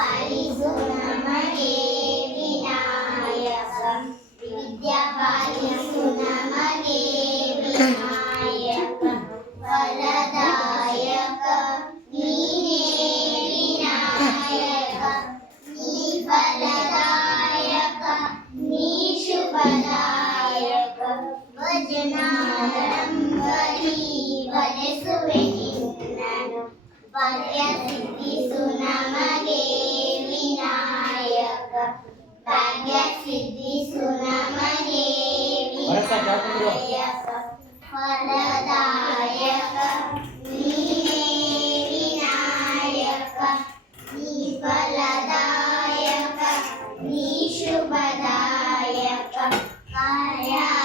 ಪಾಲಿಸು ನಮಗೆ ವಿನಾಯಕ ವಿದ್ಯಾ ಪಾಲಿಸು ನಮಗೆ ವಿನಾಯಕ ಫಲದಾಯಕ ನೀನೇ ವಿನಾಯಕ ನೀ ಫಲದಾಯಕ ನೀ ಶುಭದಾಯಕ ಭಜನಾರಂಭರಿ ಭಜಿಸುವೆ ನಿನ್ನನು ಭಾಗ್ಯ ಸಿದ್ಧಿಸು ನಮಗೆ ವಿನಾಯಕ ಭಾಗ್ಯ ಸಿದ್ಧಿಸು ನಮಗೆ ವಿನಾಯಕ ಫಲದಾಯಕ ನೀನೇ ವಿನಾಯಕ ನೀ ಫಲದಾಯಕ ನೀ ಶುಭದಾಯಕ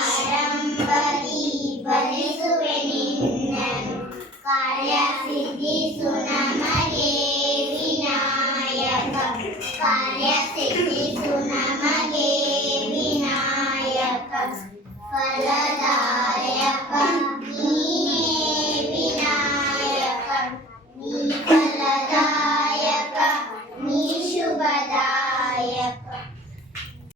ಕಾರ್ಯಾರಂಭದಿ ಭಜಿಸುವೆ ನಿನ್ನನು ಕಾರ್ಯ ಸಿದ್ಧಿಸು ನಮಗೆ ವಿನಾಯಕ ಕಾರ್ಯ ಸಿದ್ಧಿ